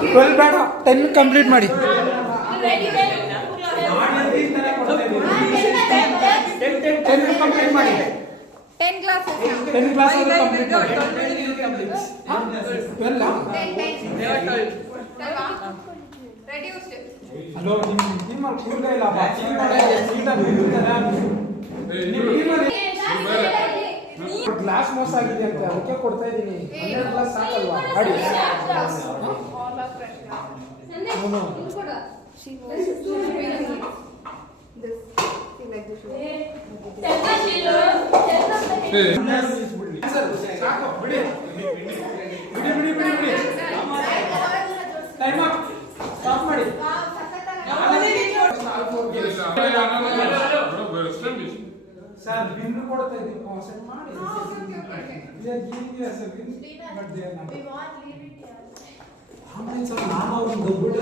12 ಬೇಡ 10 ಕಂಪ್ಲೀಟ್ ಮಾಡಿ. 10 ಕಂಪ್ಲೀಟ್ ಮಾಡಿ. 10 classes. 10 ಕ್ಲಾಸ್ ಕಂಪ್ಲೀಟ್ ಮಾಡಿ. 12 reduced. ಹಲೋ ನಿಮ್ಮ ಕೂಡಲೇ ಇಲ್ಲ ಗ್ಲಾಸ್ ಮೋಸ ಆಗಿದೆ ಅಂತ ಅದಕ್ಕೆ ಕೊಡ್ತಾ ಇದ್ದೀನಿ. 12 ಗ್ಲಾಸ್ ಸಾಕಲ್ವಾ ಅಡಿ ಟೈಮ್ ಅಪ್ ಸ್ಟಾಪ್ ಮಾಡಿ. ಸರ್ ಬಿಲ್ ಕೊಡ್ತಾ ಇದ್ದೀನಿ ಕಾನ್ಸೆಪ್ಟ್ ಮಾಡಿ. ಆಮೇಲೆ ಸರ್ ನಾನು ಅವ್ರನ್ನ ಗೊಬ್ಬರ